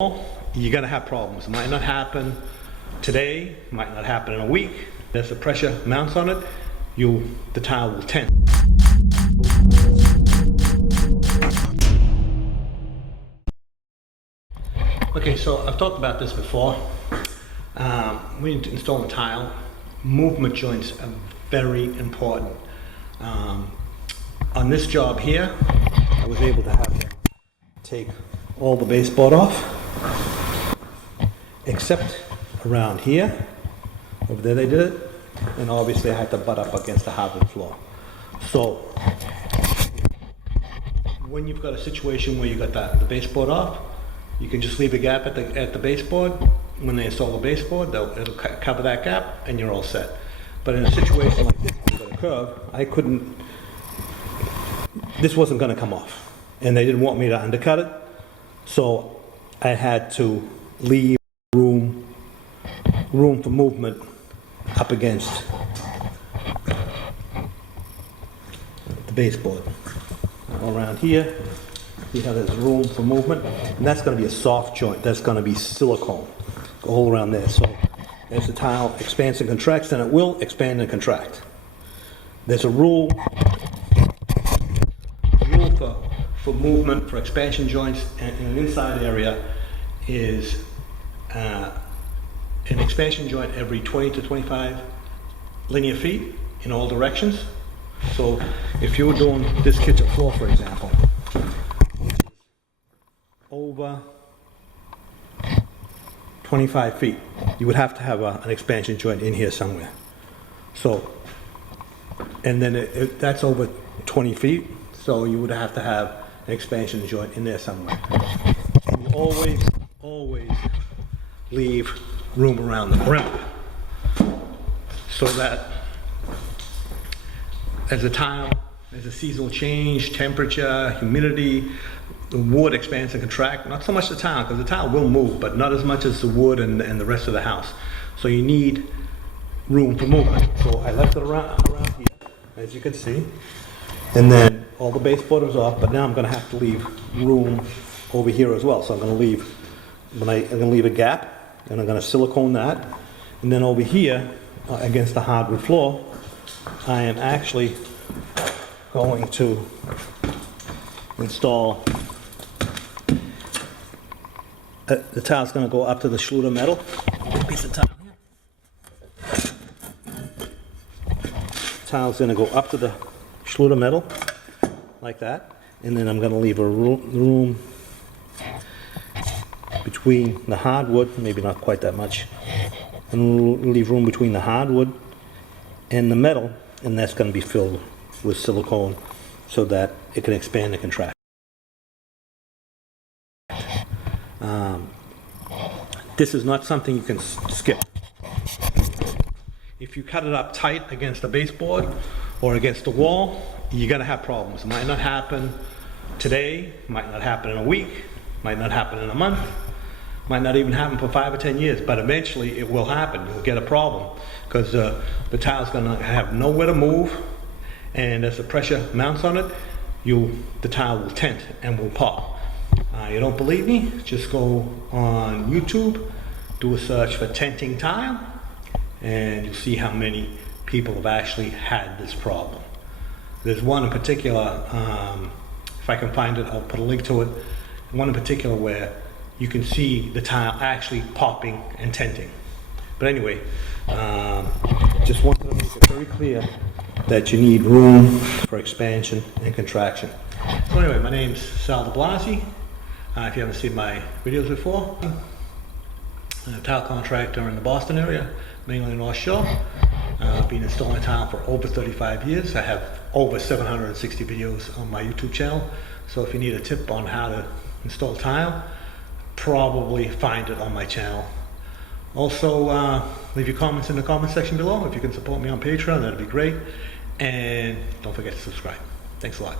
you're going to have problems. It might not happen today, might not happen in a week. As the pressure mounts on it, the tile will tent. Okay, so I've talked about this before. When you install a tile, movement joints are very important. On this job here, I was able to have them take all the baseboard off, except around here. Over there they did it, and obviously I had to butt up against the hardwood floor. So when you've got a situation where you've got the baseboard off, you can just leave a gap at the baseboard. When they install the baseboard, it'll cover that gap and you're all set. But in a situation like this, with a curve, this wasn't going to come off, and they didn't want me to undercut it, so I had to leave room for movement up against the baseboard. All around here, see how there's room for movement, and that's going to be a soft joint. That's going to be silicone all around there. So as the tile expands and contracts, then it will expand and contract. There's a rule for movement, for expansion joints in an inside area is an expansion joint every 20 to 25 linear feet in all directions. So if you were doing this kitchen floor, for example, which is over 25 feet, you would have to have an expansion joint in here somewhere. So, and then that's over 20 feet, so you would have to have an expansion joint in there somewhere. You always leave room around the brim, so that as a seasonal change, temperature, humidity, the wood expands and contracts. Not so much the tile, because the tile will move, but not as much as the wood and the rest of the house. So you need room for movement. So I left it around here, as you can see. And then all the baseboard was off, but now I'm going to have to leave room over here as well. So I'm going to leave a gap, and I'm going to silicone that. And then over here, against the hardwood floor, I am actually going to install the tile's going to go up to the Schluter metal. Piece of tile here. Tile's going to go up to the Schluter metal like that, and then I'm going to leave a room between the hardwood, maybe not quite that much, and leave room between the hardwood and the metal, and that's going to be filled with silicone so that it can expand and contract. This is not something you can skip. If you cut it up tight against the baseboard or against the wall, you're going to have problems. It might not happen today, might not happen in a week, might not happen in a month, might not even happen for 5 or 10 years, but eventually it will happen. You'll get a problem because the tile's going to have nowhere to move, and as the pressure mounts on it, the tile will tent and will pop. You don't believe me? Just go on YouTube, do a search for tenting tile, and you'll see how many people have actually had this problem. There's one in particular, if I can find it, I'll put a link to it. One in particular where you can see the tile actually popping and tenting. But anyway, just wanted to make it very clear that you need room for expansion and contraction. So anyway, my name's Sal de Blasi. If you haven't seen my videos before, I'm a tile contractor in the Boston area, mainly North Shore. I've been installing tile for over 35 years. I have over 760 videos on my YouTube channel. So if you need a tip on how to install tile, probably find it on my channel. Also, leave your comments in the comment section below. If you can support me on Patreon, that'd be great. And don't forget to subscribe. Thanks a lot.